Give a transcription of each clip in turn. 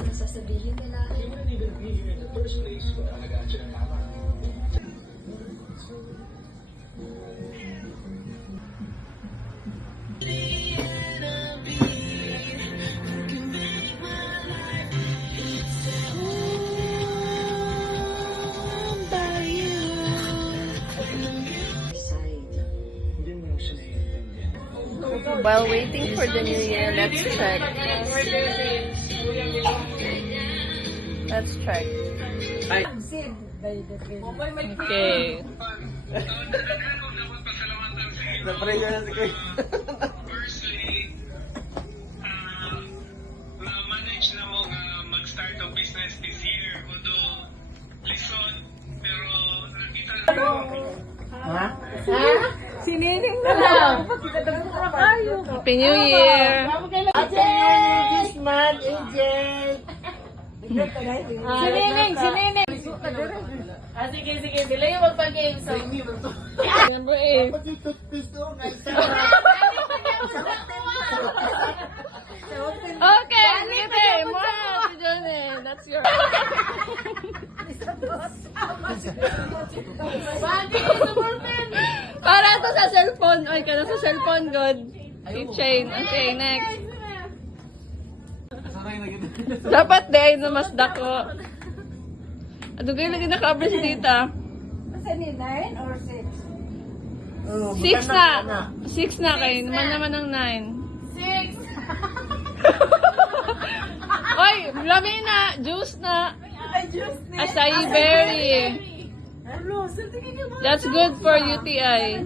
Ano sasabihin nila? He wouldn't even be here in the first place kung alagaan siya ng tama. Hindi mo siya naiintindihan. While waiting for the new year, let's check. Let's check. Okay. Firstly, na-manage na mo nga mag-start ang business this year. Although, lison, pero nakita na Sinining na lang. Happy New Year! This man, AJ. Sinining! Sige. Sila yung magpag-game. So, number 8. Pati toothpaste doon, guys. Okay, sige. More si Johnny. That's your... Para to sa cellphone. Ay, ka na sa cellphone, good. Keychain. Okay, next. Dapat day na mas dako. Ano kayo lagi naka-cover si tita? Saan ni 9 or 6? 6 na. 6 na kayo. Naman ang 9. 6! Oy, lamina. Juice na. Acai berry. That's good for UTI.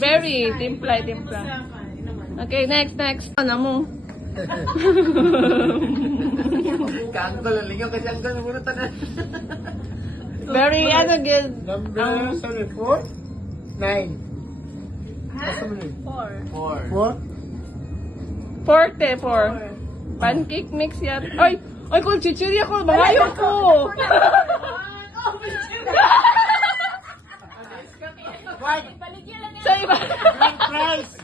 Berry. Timpla. Okay, next. Ano mo? Kaangkol, lingaw kasi angkol na muna tanan. Very, ano, good. Number 4? 9. Basta mo yun? 4. 4. Pancake mix yan. Ay, kung chichiri ako, mangayo ko. Sa iba. Grand prize!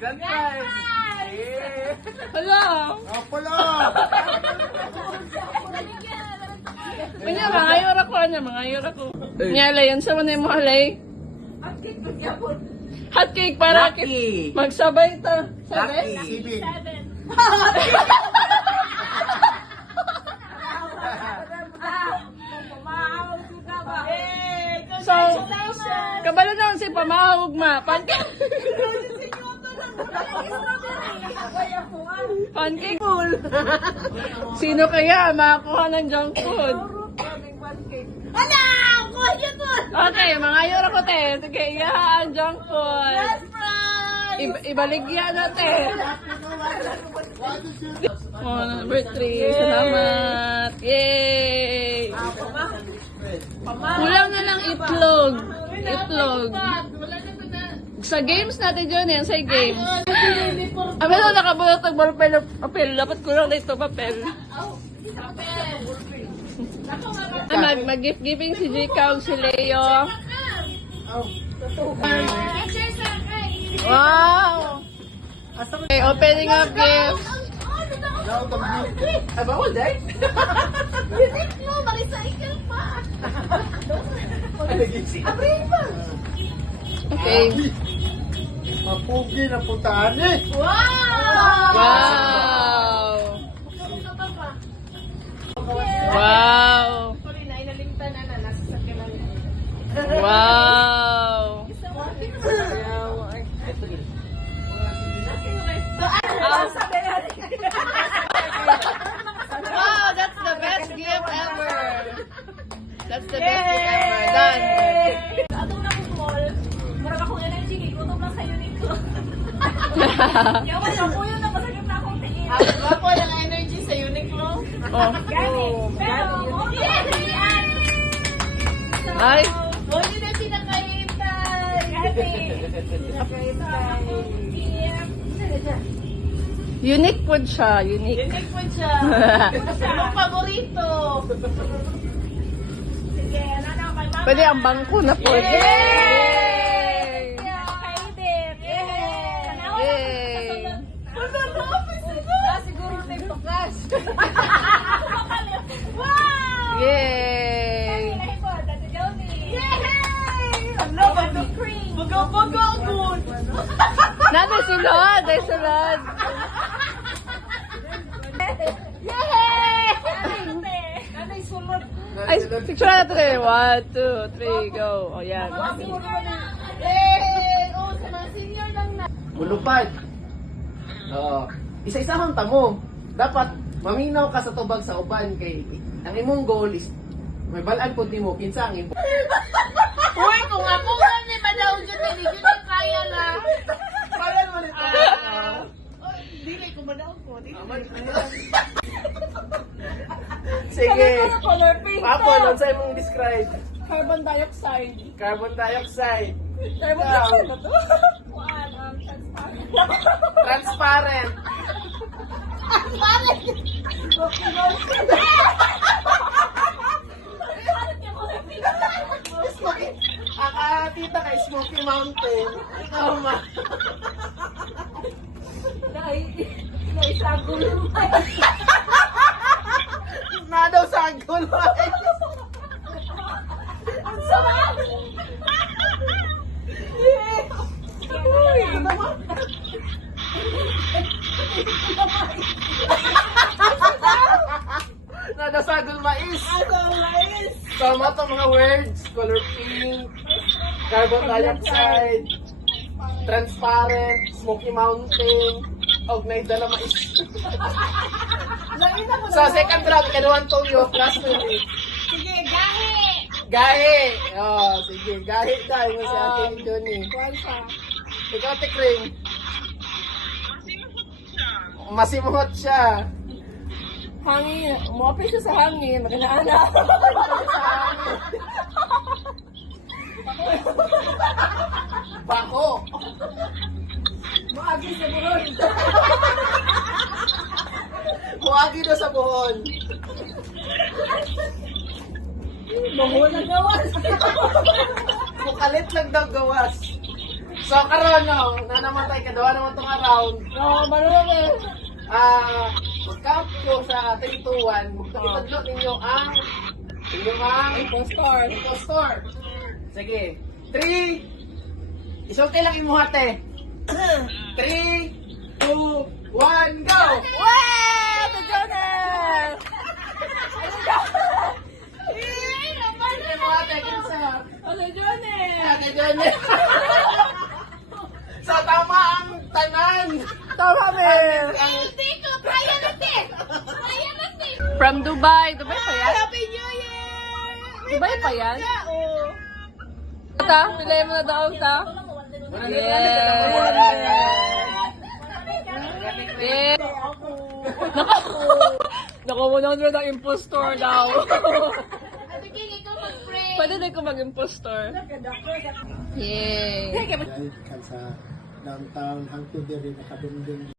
Hala. Apolo! Kanya, mangayor ako. Nyala yan, sa manay mo halay. Hot cake para Lucky. magsabay ta. Lucky. Sabi? 7. So, kabalo na si pamahog ma. Pancake. Pancake full. Sino kaya makakuha ng junk food? Okay, mangayor ako te. Sige, iyahaan junk food. Ibaligyan natin. Oh, number 3. Salamat. Yay! Kulang na lang itlog. Sa games natin dyan yan, sa games. Amin na nakabulot ng papel. Dapat kulang na ito, papel. Mag-gift-giving si Jikaw, si Leo. Wow! Okay, opening up gifts. Bawal dahil? Okay. Mapugi na putaan eh. Wow! Wow! Wow! Wow, that's the best gift ever. That's the best gift ever. Done. Atong na kong mall, marag akong energy, gutom lang sa unit ko. Yawan na po yun, napasagip na akong tingin. Ako ng energy sa Uniqlo. Oh. Pero, Ay. hindi na sinakahintay. Unique food siya. Unique. Unique po siya. Ang paborito. Sige, ano kay mama. Pwede ang bangko na food. Yay! Yay! Kaidip. Yay! Yay! Siguro may pakas. Nanay sunod! Ay sunod! Yay! Nanay sulod. Ay, picture na natin eh. 1, 2, 3, go. O, yan. Oh, sa mga senior lang na. Mulupad. Oo. Isa-isa kang tamo. Dapat maminaw ka sa tubag sa uban kay ang imong goal is may balaan po mo kinsa ang imong. Uy, kung ako nga ni Madaw dyan, hindi ko kaya na. Balaan mo nito. Dili ko Madaw ko. Sige. Color pink Ako, ano sa imong describe? Carbon dioxide. Carbon dioxide. Carbon dioxide na to? Kuan, transparent. Transparent. Ang tita kay Smoky Mountain. Ikaw ma. Naisagol naman. Na daw sa gulay. Ang sama! Na daw sa mais. Ang mais! Tama to mga words. Color pink. Carbon dioxide. Transparent. Smoky Mountain. Og na dala mais. So second round, kaduhan toyo. Last minute. Sige, gahe! Gahe. Oh, sige. Gahe tayo mo si Ate Johnny. Kuan siya. Ikaw, Tikring. Masimuhot siya. Hangin. Umapin siya sa hangin. Maganaana. Bako. Maagi sa buron. Huwagi na sa buhon. Mahul na gawas. Mukalit lang daw gawas. So, karon no, na namatay ka daw naman itong around. Oo, marunong eh. Mag-count ko sa ating tuwan. Magkakitadlo ninyo ang Impostor. impostor. Sige. 3. Isulti lang imuhate. 3, 2, 1, go! Wow! Ate Jonel! Imuhate, kinsa? Ano dyan eh? Ate Johnny. So, tama ang tanan. Tama, Mel! Hindi ko. Kaya natin. Kaya natin. From Dubai. Dubai pa yan? Happy New Year! Dubai pa yan? Oo. Ta, pilay mo na daw, ta. Yeah. Naku, 100 ang impostor daw. Sabi king, ikaw mag-pray. Pwede na ko mag-impostor. Yay. Dahil ka sa downtown, hangtod din nakabundong